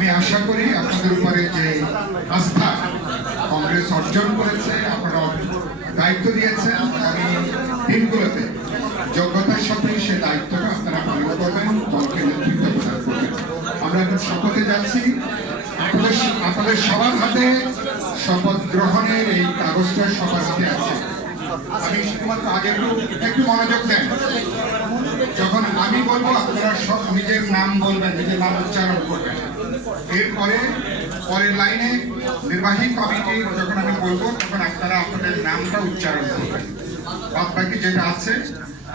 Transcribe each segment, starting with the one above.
আমি আশা করি আপনাদের উপরে যে আস্থা কংগ্রেস অর্জন করেছে, আপনারা দায়িত্ব দিয়েছেন, আগামী দিনগুলোতে যোগ্যতার সাথে সে দায়িত্বটা আপনারা পালন করবেন, দলকে নেতৃত্ব প্রদান করবেন। আমরা এখন শপথে যাচ্ছি। আপনাদের সবার হাতে শপথ গ্রহণের এই কাগজটা সবার হাতে আছে। আমি শুধুমাত্র আগে একটু মনোযোগ দেন। যখন আমি বলবো আপনারা সব নিজের নাম বলবেন, নিজের নাম উচ্চারণ করবেন। এরপরে পরের লাইনে নির্বাহী কমিটির যখন আমি বলবো তখন আপনারা আপনাদের নামটা উচ্চারণ করবেন। বাদ বাকি যেটা আছে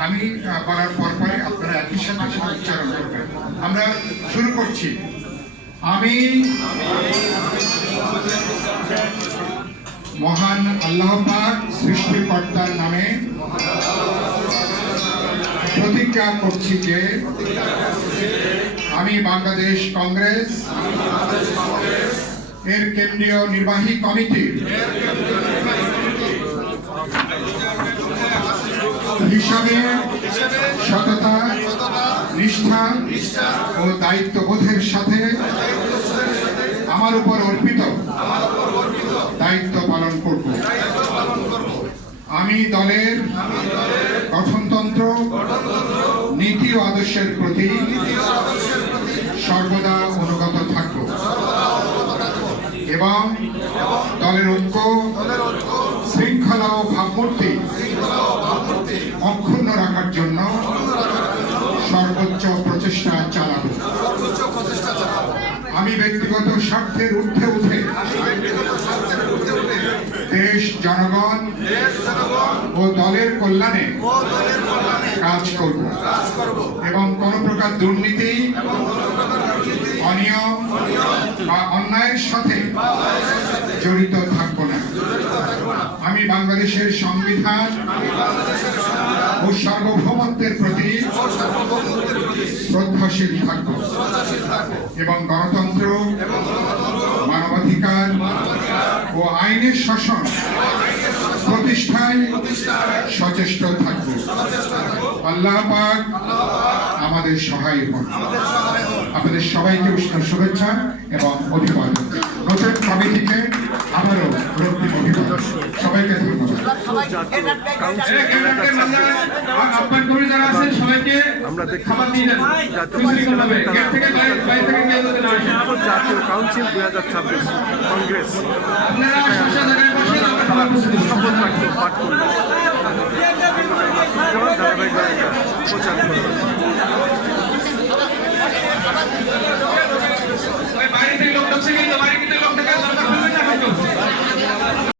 আমি বলার পরে আপনারা একই সাথে সেটা উচ্চারণ করবেন। আমরা শুরু করছি। আমি মহান আল্লাহ পাক সৃষ্টিকর্তার নামে প্রতিজ্ঞা করছি যে আমি বাংলাদেশ কংগ্রেস এর কেন্দ্রীয় নির্বাহী কমিটির হিসাবে সততা, নিষ্ঠা ও দায়িত্ববোধের সাথে আমার উপর অর্পিত দায়িত্ব পালন করব। আমি দলের গঠনতন্ত্র, নীতি ও আদর্শের প্রতি সর্বদা অনুগত থাকব এবং দলের ঐক্য, শৃঙ্খলা ও ভাবমূর্তি অক্ষুণ্ণ রাখার জন্য সর্বোচ্চ প্রচেষ্টা চালাব। আমি ব্যক্তিগত স্বার্থের ঊর্ধ্বে উঠে দেশ, জনগণ ও দলের কল্যাণে কাজ করব এবং কোন প্রকার দুর্নীতি, অনিয়ম বা অন্যায়ের সাথে জড়িত থাকব না। আমি বাংলাদেশের সংবিধান ও সার্বভৌমত্বের প্রতি শ্রদ্ধাশীল থাকব এবং গণতন্ত্র, মানবাধিকার ও আইনের শাসন প্রতিষ্ঠায় সচেষ্ট থাকব। আল্লাহ পাক আমাদের সহায় হন। আপনাদের সবাইকে উষ্ণ শুভেচ্ছা এবং অভিবাদন। নতুন কমিটিকে আবারও রক্তিম অভিবাদন। সবাইকে ধন্যবাদ। খাবার দিয়ে দেন। জাতীয় কাউন্সিল 2026 কংগ্রেস শপথ বাক্য পাঠ করল। ধারাবাহিক প্রচার করল।